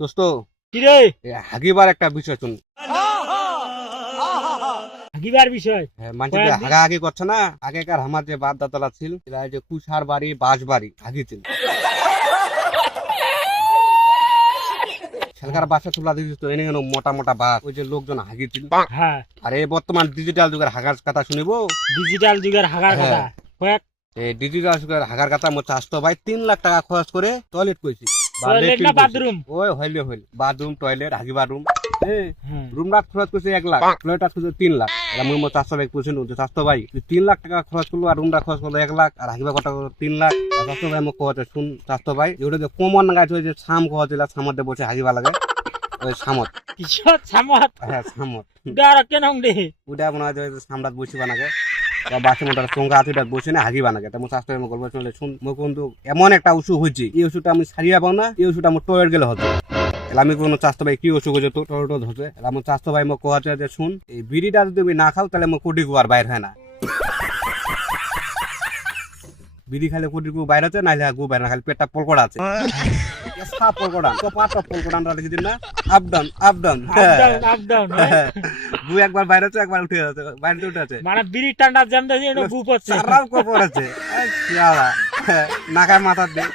দোস্ত কি রে হাগিবার একটা বিষয় শুন। হাগিবার বিষয় মানুষ যে হাগাহাগি করছে না, আগেকার আমার যে বাপ দাদারা ছিল এরা যে কুষার বাড়ি বাঁশ বাড়ি হাগিছিল, সেলকার বাসা তুলা দিয়েছিল তো এনে মোটা মোটা বাস, ওই যে লোকজন হাগিছিল। হ্যাঁ আর এই বর্তমান ডিজিটাল যুগের হাগার কথা শুনিব। ডিজিটাল যুগের হাগার কথা কয়েক এই ডিজিটাল যুগের হাগার কথা মোট আসতো ভাই 3 লাখ টাকা খরচ করে টয়লেট কইছি। টয়লেট না বাথরুম? ওই হইলে বাথরুম টয়লেট হাগিবার রুম। হ্যাঁ রুম রাত খরচ করছে 1 লাখ, টয়লেট করছে 3 লাখ। এরা মুই মো চাষতো ভাই কইছিল যে চাষতো ভাই 3 লাখ টাকা খরচ করলো আর রুমটা খরচ করলো 1 লাখ আর হাগিবা কথা 3 লাখ। চাষতো ভাই মোক কইতে শুন চাষতো ভাই ওটা যে কমন গাছ ওই যে ছাম কইছিল সামতে বসে হাগিবা লাগে, ওই সামত। কিশোর সামত হ্যাঁ সামত ডার কেন দে ওটা মনে হয় যে সামরাত বসিবা নাগে বাসে মোটার চঙ্গা আছে বসে না হাগিবা নাগে। তা মো চাষতো ভাই গল্প শুনলে শুন মো কিন্তু এমন একটা অসুখ হয়েছে, এই ওষুধটা আমি সারিয়া পাও না, এই ওষুধটা আমার টয়লেট গেলে হতো। আমি কোনো চাষতো ভাই কি অসুখ হয়েছে তো টয়লেট হচ্ছে। আমার চাষতো ভাই মোক কোয়াছে যে শুন এই বিড়িটা যদি তুমি না খাও তাহলে মোক কোটি কুয়ার বাইর হয় না। বিড়ি খাইলে কোটি কু বাইর হচ্ছে, নাইলে গু বাইর না, খালি পেটটা পলকড়া আছে। সাপ পলকড়ান তো পাঁচটা পলকড়ানটা লিখে দিন না, up down up down. Up down গু একবার বাইর হচ্ছে একবার উঠে যাচ্ছে, বাইরে উঠে আছে মানে বিড়ি টান্ডা জানতে এটা বুপ হচ্ছে চারাও কপড় আছে নাকায় মাথা দিয়ে।